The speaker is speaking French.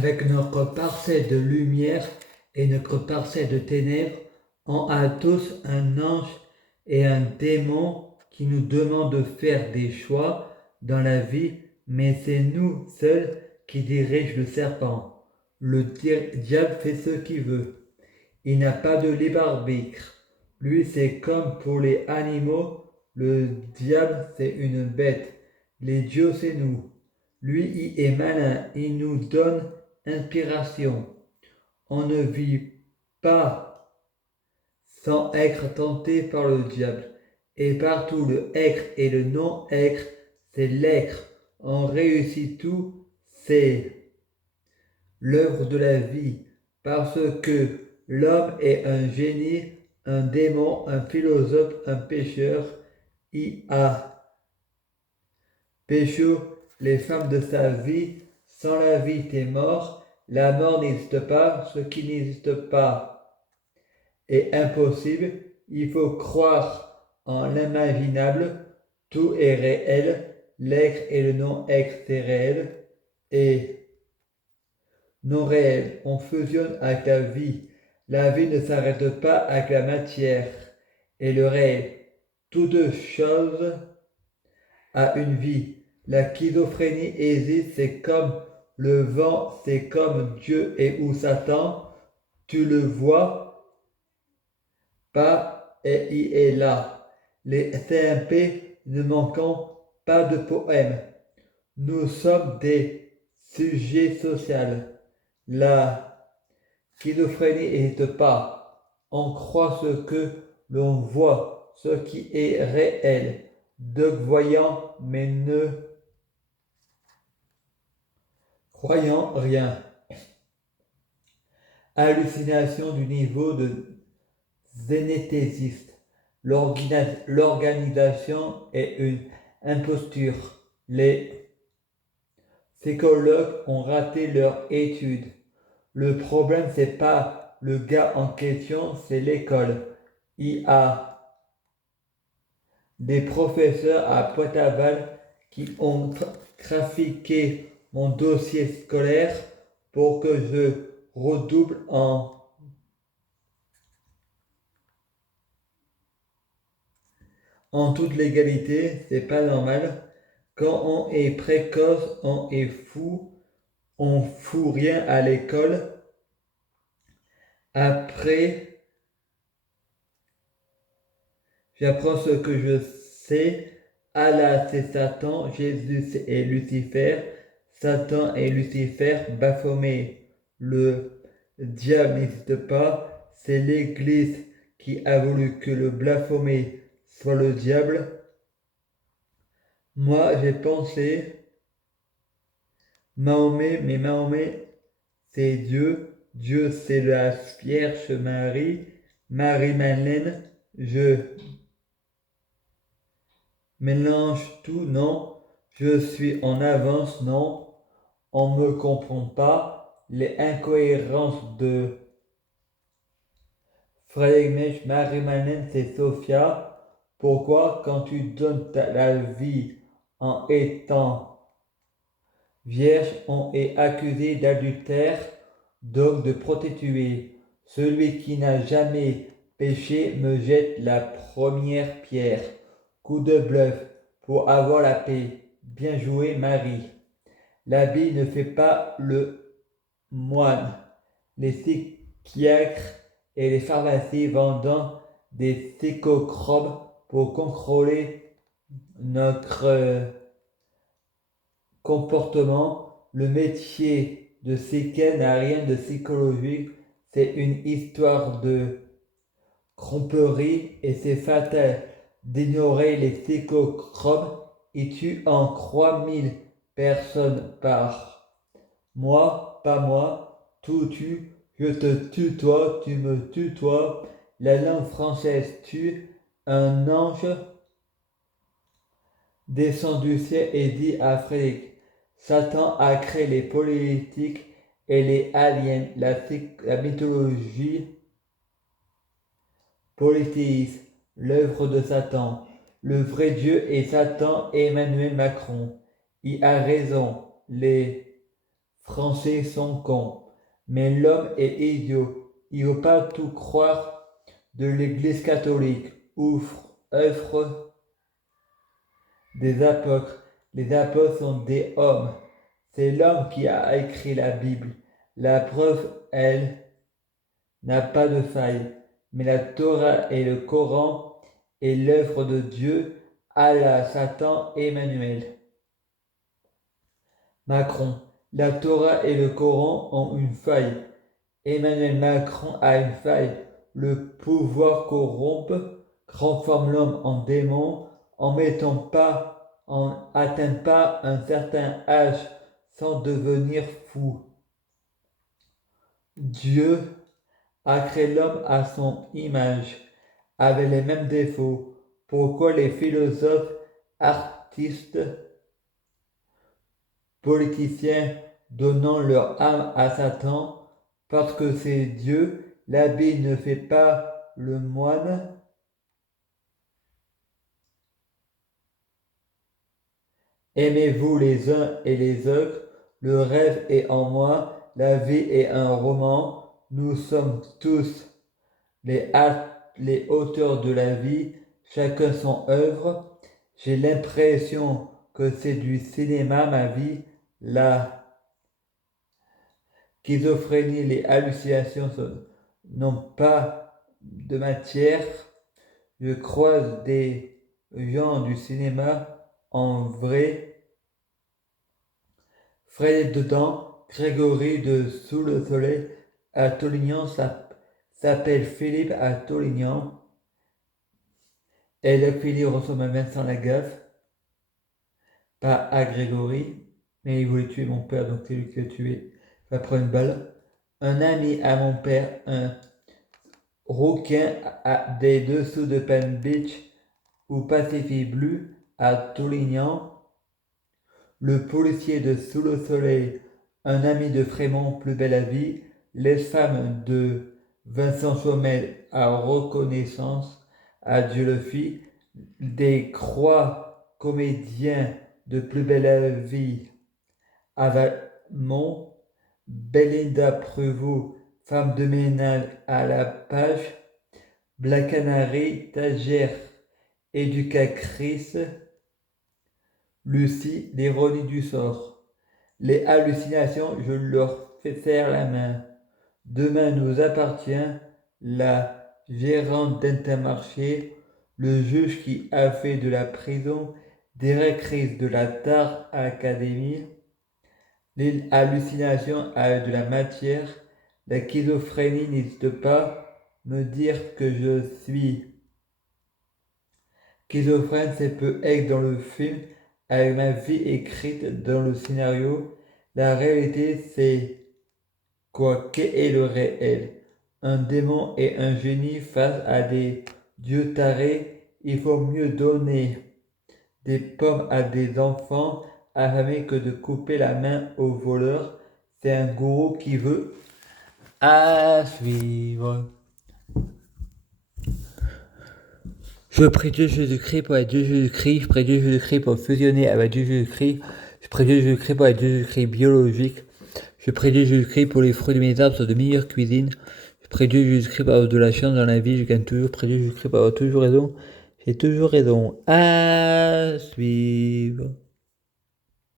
avec notre parcelle de lumière et notre parcelle de ténèbres, on a tous un ange et un démon qui nous demandent de faire des choix dans la vie, mais c'est nous seuls qui dirigent le serpent. Le diable fait ce qu'il veut. Il n'a pas de libre arbitre. Lui, c'est comme pour les animaux. Le diable, c'est une bête. Les dieux, c'est nous. Lui, il est malin. Il nous donne inspiration. On ne vit pas sans être tenté par le diable. Et partout, le être et le non-être, c'est l'être. On réussit tout, c'est l'œuvre de la vie. Parce que l'homme est un génie, un démon, un philosophe, un pécheur. Il a péché les femmes de sa vie. Sans la vie, t'es mort. La mort n'existe pas. Ce qui n'existe pas est impossible. Il faut croire en l'imaginable. Tout est réel. L'être et le non-être, c'est réel. Et non réel, on fusionne avec la vie. La vie ne s'arrête pas avec la matière et le réel. Toutes deux choses a une vie. La schizophrénie existe, c'est comme le vent, c'est comme Dieu et ou Satan. Tu le vois pas et il est là. Les CMP ne manquons pas de poèmes. Nous sommes des sujets sociaux. La schizophrénie n'existe pas. On croit ce que l'on voit, ce qui est réel. Donc voyant, mais ne croyant rien. Hallucination du niveau de zénéthésiste. L'organisation est une imposture. Les psychologues ont raté leur étude. Le problème, c'est pas le gars en question, c'est l'école. Il y a des professeurs à Pointe-à-Val qui ont trafiqué mon dossier scolaire pour que je redouble en toute légalité. C'est pas normal. Quand on est précoce, on est fou. On fout rien à l'école. Après, j'apprends ce que je sais. Allah, c'est Satan. Jésus, c'est Lucifer. Satan et Lucifer, Baphomet. Le diable n'existe pas. C'est l'Église qui a voulu que le Baphomet soit le diable. Moi, j'ai pensé Mahomet, mais Mahomet, c'est Dieu. Dieu, c'est la Vierge Marie. Marie-Madeleine, je mélange tout, non. Je suis en avance, non. On ne me comprend pas. Les incohérences de Frédéric Marie-Madeleine, c'est Sophia. Pourquoi, quand tu donnes la vie en étant vierge, on est accusé d'adultère, donc de prostituée. Celui qui n'a jamais péché me jette la première pierre. Coup de bluff pour avoir la paix. Bien joué, Marie. L'habit ne fait pas le moine. Les psychiatres et les pharmacies vendant des psychotropes pour contrôler notre comportement. Le métier de psychiatre n'a rien de psychologique. C'est une histoire de tromperie et c'est fatal d'ignorer les psychotropes. Et tu en crois 1000 personnes par mois, pas moi, tout tue, je te tutoie, tu me tutoies, la langue française tue, un ange descend du ciel et dit à Frédéric, Satan a créé les politiques et les aliens, la mythologie polythéiste, l'œuvre de Satan. Le vrai Dieu est Satan et Emmanuel Macron. Il a raison. Les Français sont cons, mais l'homme est idiot. Il ne faut pas tout croire de l'Église catholique, œuvre des apôtres. Les apôtres sont des hommes. C'est l'homme qui a écrit la Bible. La preuve, elle, n'a pas de faille. Mais la Torah et le Coran est l'œuvre de Dieu, Allah, Satan, Emmanuel. Macron. La Torah et le Coran ont une faille. Emmanuel Macron a une faille. Le pouvoir corrompt, transforme l'homme en démon en atteint pas un certain âge sans devenir fou. Dieu a créé l'homme à son image, avec les mêmes défauts. Pourquoi les philosophes, artistes, politiciens donnant leur âme à Satan? Parce que c'est Dieu, l'habit ne fait pas le moine. Aimez-vous les uns et les autres, le rêve est en moi, la vie est un roman, nous sommes tous les auteurs de la vie, chacun son œuvre. J'ai l'impression que c'est du cinéma ma vie, la schizophrénie, les hallucinations n'ont pas de matière. Je croise des gens du cinéma en vrai. Fred dedans, Grégory de Sous le Soleil à Tolignan s'appelle Philippe à Tolignan. Et le Philippe ressemble à Vincent Lagaffe, pas à Grégory, mais il voulait tuer mon père, donc c'est lui qui l'a tué. Après une balle. Un ami à mon père, un rouquin des dessous de Penn Beach ou Pacific Blue à Tolignan. Le policier de Sous le Soleil, un ami de Frémont, Plus belle la vie. Les femmes de Vincent Chomel à Reconnaissance, à Dieu le fit. Des croix comédiens de Plus belle la vie à Valmont. Belinda Prévost, femme de ménage à la page. Black Canary, Tagère, éducatrice. Lucie, l'ironie du sort. Les hallucinations, je leur fais faire la main. Demain nous appartient, la gérante d'Intermarché, le juge qui a fait de la prison directrice de la Tar Academy. Les hallucinations avec de la matière, la schizophrénie n'hésite pas me dire que je suis schizophrène, c'est peut être dans le film, avec ma vie écrite dans le scénario. La réalité, c'est quoi? Qu'est le réel? Un démon et un génie face à des dieux tarés. Il faut mieux donner des pommes à des enfants affamés que de couper la main aux voleurs. C'est un gourou qui veut à suivre. Je prie Dieu Jésus-Christ pour être Dieu Jésus-Christ. Je prie Dieu Jésus-Christ pour fusionner avec Dieu Jésus-Christ. Je prie Dieu Jésus-Christ pour être Dieu Jésus-Christ biologique. Je prie Dieu Jésus-Christ pour les fruits de mes arbres sont de meilleure cuisine. Je prie Dieu Jésus-Christ pour avoir de la chance dans la vie. Je gagne toujours. Je prie Dieu Jésus-Christ pour avoir toujours raison. J'ai toujours raison. À suivre.